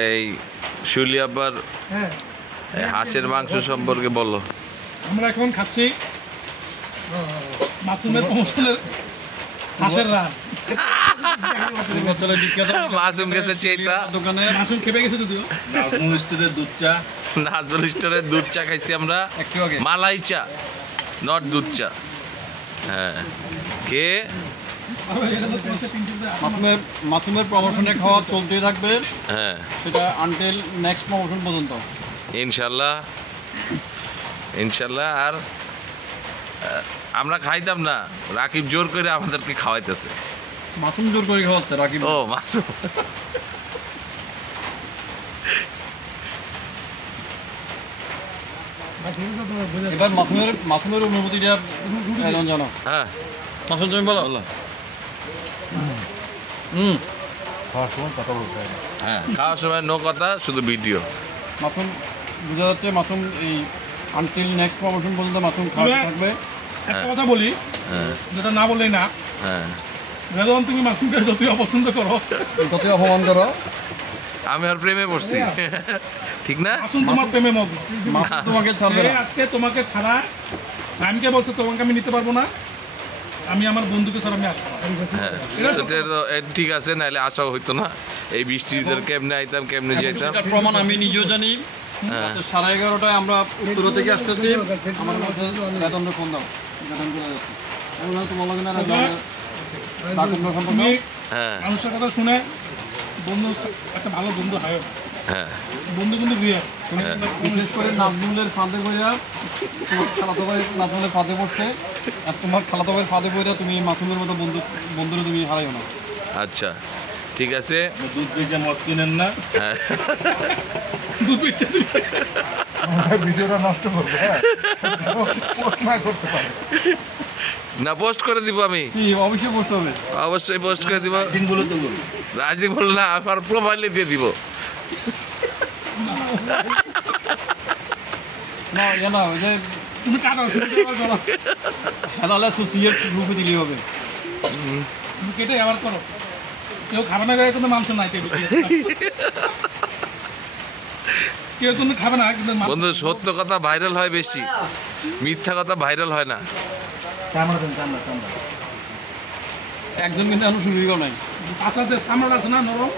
এই শুলি আবার হাঁসের মাংস সম্পর্কে বলো। আমরা এখন খাচ্ছি মাসুমের প্রমোশনের হাঁসের রান। মাসুম গেছে চেতা দোকানে, মাসুম খেপে গেছে যদিও। নাজমুল স্টোরের দুধ চা, নাজমুল স্টোরের দুধ চা খাইছি আমরা, মালাই চা নট দুধ চা। হ্যাঁ কে মাসুমের প্রমোশনে খাওয়া চলতেই থাকবে। হ্যাঁ সেটা আনটিল নেক্সট প্রমোশন পর্যন্ত ইনশাল্লাহ ইনশাল্লাহ। আর আমরা খাইতাম না, রাকিব জোর করে আমাদেরকে খাওয়াইতেছে। মাসুম জোর করে খাওয়াচ্ছে রাকিব। ও মাসুম এবার মাসুমের অনুভূতিটা এখন জানো। হ্যাঁ মাসুম তুমি বলো। হ্যাঁ খাওয়ার সময় নো কথা, শুধু ভিডিও। মাসুম বোঝা যাচ্ছে মাসুম এই আনটিল নেক্সট প্রমোশন পর্যন্ত মাসুম খাওয়াতে থাকবে। একটা কথা বলি, যেটা না বললেই না, হ্যাঁ রেদওয়ান তুমি মাসুমকে যতই অপছন্দ করো, যতই অপমান করো, আমি আর প্রেমে পড়ছি ঠিক না? মাসুম তোমার প্রেমে মগ্ন। মাসুম তোমাকে ছাড়বে না। আজকে তোমাকে ছাড়া টাইমকে বলছে তোমাকে আমি নিতে পারবো না, আমি আমার বন্ধুকে ছাড়া আমি আসবো না। হ্যাঁ ঠিক আছে, নাহলে আশাও হইতো না। এই বৃষ্টির ভিতরে কেমনে আইতাম কেমনে যেতাম, সেটার প্রমাণ আমি নিজেও জানি। রাত 11:30টায় আমরা উত্তর থেকে আসতেছি, আমার কাছে বেতনের ফোন দাও, বেতন চলে যাচ্ছে। আমি বললাম তোমার লাগে না তুমি হ্যাঁ মানুষের কথা শুনে বন্ধু, একটা ভালো বন্ধু হয়, হ্যাঁ বন্ধু কিন্তু রিয়েল। বিশেষ করে নাজমুলের ফাঁদে পড়া, তোমার খালাতো ভাই নাজমুলের ফাঁদে পড়ছে, আর তোমার খালাতো ভাইয়ের ফাঁদে পড়া তুমি মাসুমের মতো বন্ধুরে তুমি হারাইও না। আচ্ছা ঠিক আছে। দুধ বেচে মদ কিনেন না। হ্যাঁ দুধ বেচে ভিডিওটা নষ্ট করবে, পোস্ট না করতে পারে না, পোস্ট করে দিব আমি, কি অবশ্যই পোস্ট হবে, অবশ্যই পোস্ট করে দিব। বলে তো বলুন, রাজি বল না, আমার প্রোফাইলে দিয়ে দিব। না ইয়ে না, ওই যে তুমি কাটো, করো, হেলালে সোসিয়েট গ্রুপে দিলেই হবে। তুমি কেটে আবার করো, কেউ খাবে না, কিন্তু মাংস নাই, কেউ কিন্তু খাবে না, কিন্তু বন্ধু সত্য কথা ভাইরাল হয় বেশি, মিথ্যা কথা ভাইরাল হয় না। একজন কিন্তু এখন শুরুই নাই। পাশাতে কামড় আছে না নরম,